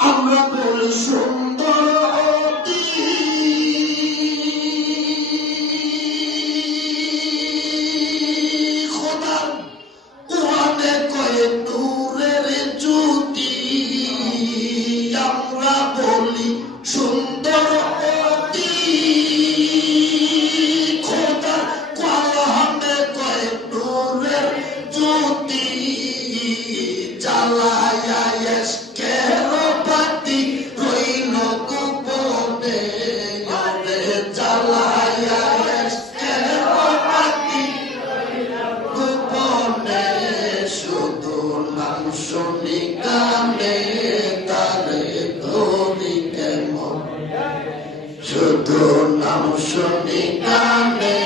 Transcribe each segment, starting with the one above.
আমরা বলি শুনি কানে তার ধনী কেমন শুধু নাম শুনি কানে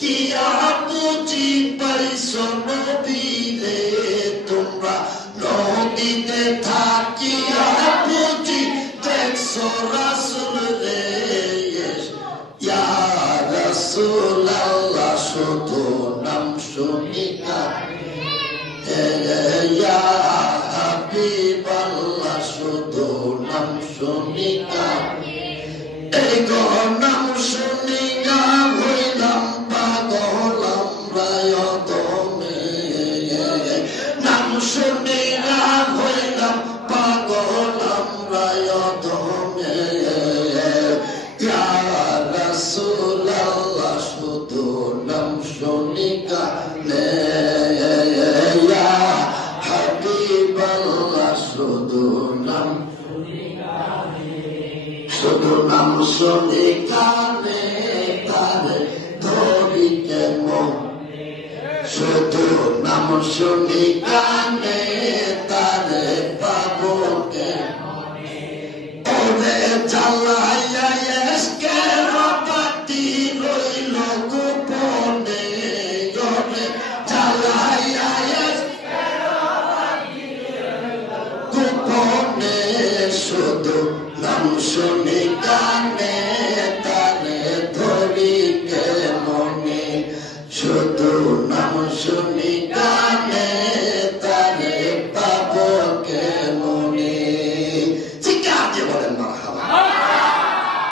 کیا تجھ پر سنو সুদুলম সুদুলম সুদি কানে ধরিতে মন। সুদুলম সুদি কানে তারে চালা শুধু নাম শুনি কানে তারে ধরি মনে। শুধু নাম শুনি